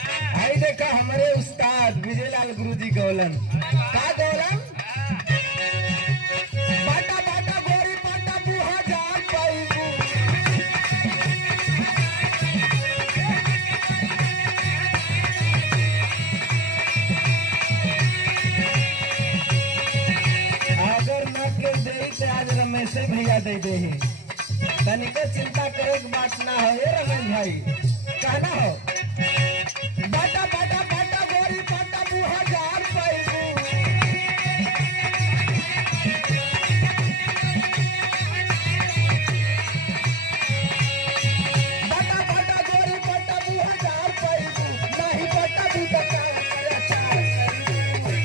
हमारे उस्ताद विजयलाल गुरुजी गौलन का गौलन बाटा बाटा गोरी बाटा बुहा जान पाईबू अगर न के दे ते आज रमेश भैया दे दे तनिक चिंता करे के बात ना हो ये रमेश भाई कहना हो बाटा बाटा बाटा गोरी बाटा बुहा जान पाईबू बाटा बाटा गोरी बाटा बुहा जान पाईबू नहीं बाटा बुहा करे चार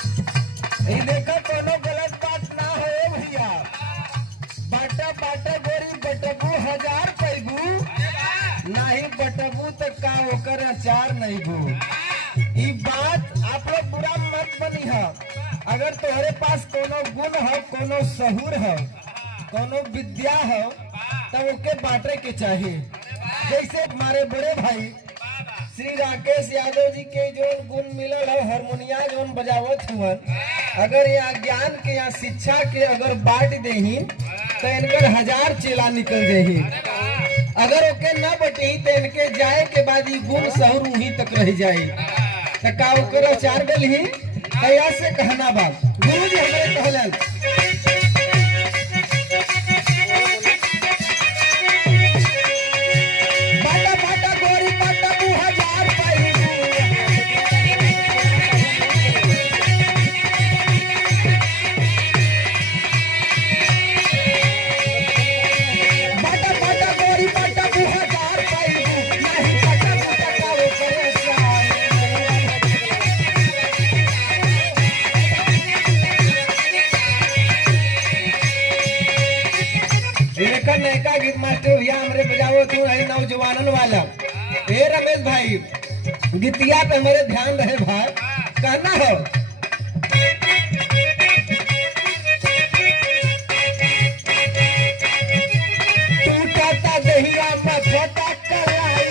देखो कोनो गलत बात ना हो भैया बाटा बाटा गोरी बटबू हजार पैबू नहीं बटबू तो का ओकर अचार नहीं बू ई बात आप लोग बुरा मत बनी है अगर तुम्हारे पास कोनो गुण हो कोनो सहूर हो कोनो विद्या हो तो ओके बांटे के चाहिए जैसे हमारे बड़े भाई श्री राकेश यादव जी के जो गुण मिलल है हारमोनिया जो बजावत हुआ अगर यहाँ ज्ञान के यहाँ शिक्षा के अगर बांट देही तो इनकर 1000 चेला निकल जाही अगर ओके न बटी तो इनके जाए के बाद ये गुण सहूर वहीं तक रह जाये तो का ओकर चार गल ही तैयार से कहना बात गुरु जी हमारे कहलन नयका गीत मास्टर भैया हमारे बजावो तू है नौजवानन वाला ए रमेश भाई गीतिया पे हमारे ध्यान रहे भाई कहना हो टूटा दहिया में छोटा कलाई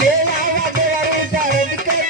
ले आवा देवरू दर्द के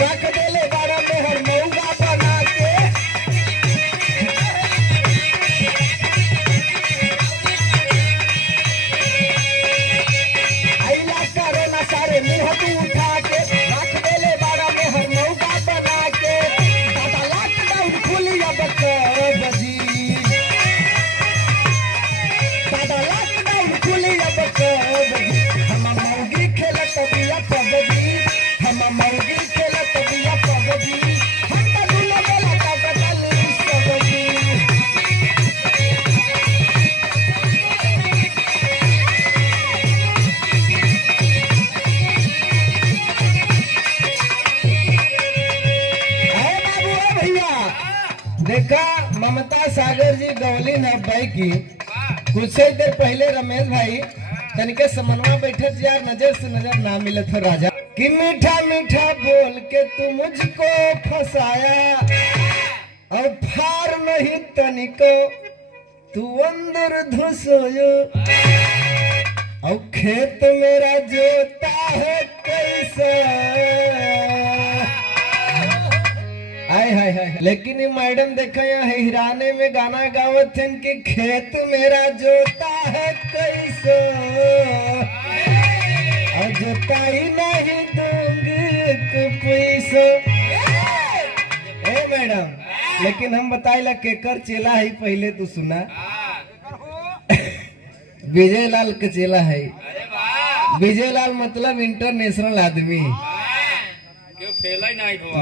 रख देले बारा मेहर मऊगा बना के आइला करो ना सारे मुंह तू उठा के रख देले बारा मेहर मऊगा बना के दादा लॉकडाउन खुलिया बजी दादा लॉकडाउन खुलिया बजी हम मौगी खेलत बिया पबजी हम मौगी देखा ममता सागर जी गौलिन है भाई की कुछ ही देर पहले रमेश भाई तनिके समन्वय बैठे यार, नजर से नजर ना मिले थे राजा कि मीठा मीठा बोल के तू मुझको फंसाया और फार नहीं तनिको तू अंदर धुसोयो और खेत मेरा जोता है कैसा। हाय हाय हाय, लेकिन ये मैडम देखा यहाँ हिराने में गाना गावत थे कि खेत मेरा जोता है कैसा और जोताई नहीं दूंगी एक पैसा। ए मैडम, लेकिन हम बताइला केकर चेला है पहले तू सुना। विजय लाल के चेला है। विजय लाल मतलब इंटरनेशनल आदमी।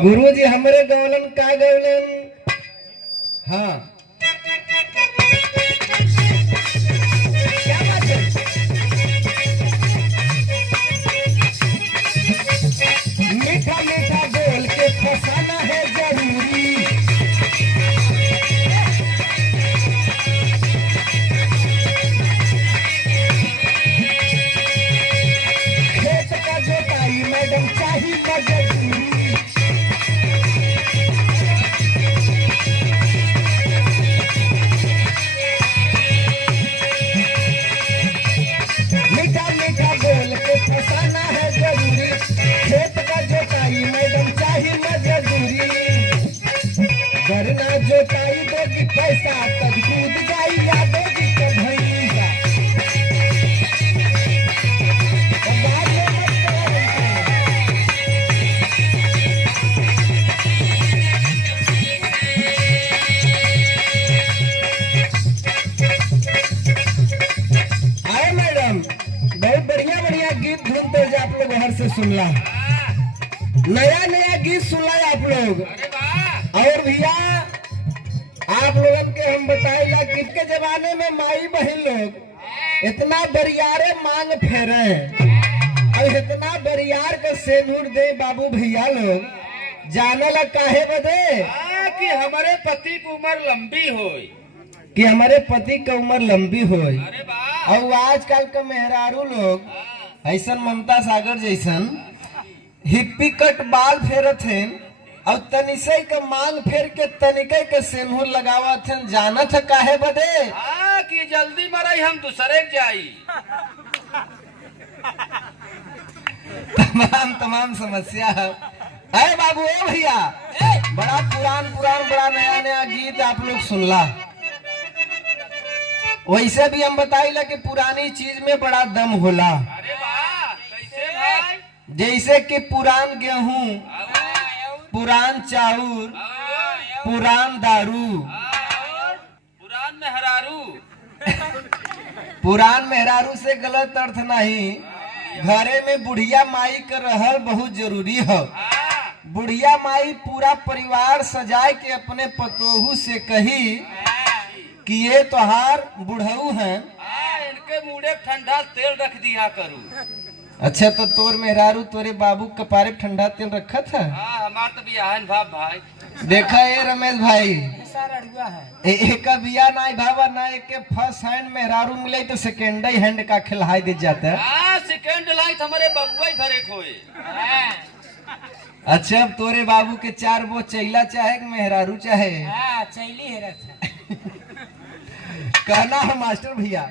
गुरु जी हमारे गौलन का गौलन। हाँ क्या बात है? मीठा मीठा बोल के फंसाना है जरूरी, खेत का जोताई मैडम चाहिए मजदूरी, मीठा मीठा बोल के फंसाना है जरूरी, खेत का जोताई मैडम चाहिए मजदूरी, वरना जोताई दोगी पैसा तब कूद जाई या दोगी तो भैया। आए मैडम, बहुत बढ़िया बढ़िया गीत ढूंढते हैं आप लोग बाहर से सुनला, नया नया गीत सुनला आप लोग। और भैया आप लोगन के हम बताइला कि के जमाने में माई बहन लोग इतना बरियारे मांग फेरे और इतना बरियार का सेनूर दे बाबू भैया लोग जाने ला काहे बदे कि हमारे पति की उम्र लंबी हो, कि हमारे पति की उम्र लंबी हो। अरे वाह, और आजकल के मेहरारू लोग ऐसन ममता सागर जैसन हिप्पी कट बाल फेरत हैं और तनिसे के मांग फेर के तनिके के सेनूर लगावत हैं, जानत है काहे बदे कि जल्दी मराई हम दूसरे के जाई। तमाम समस्या है। अरे बाबू ए भैया, बड़ा पुरान बड़ा नया नया गीत आप लोग सुनला। वैसे भी हम बताइला कि पुरानी चीज में बड़ा दम होला। अरे वाह, कैसे भाई? जैसे कि पुरान गेहूं, पुरान चाउर, पुरान दारू, पुरान मेहरारू। पुरान मेहरारू से गलत अर्थ नहीं, घरे में बुढ़िया माई का रहल बहुत जरूरी है। बुढ़िया माई पूरा परिवार सजाए के अपने पतोहू से कही कि ये तोहार बुढ़ऊ हैं, इनके मुड़े ठंडा तेल रख दिया करूँ। अच्छा तो तोर मेहरारू तोरे बाबू कपारे ठंडा तेल रखा था। हमार तो बियाहन भाव भाई। देखा ये रमेश भाई, है एक बिया ना भावा ना एक फर्स्ट हैंड मेहरारू मिले तो सेकेंड हैंड का खिलाई दे जाता है। सेकेंड लाइट हमारे बबुआ घरे खोए। अच्छा अब तोरे बाबू के 4 वो चैला चाहे मेहरारू चाहे चैली है कहना है मास्टर भैया।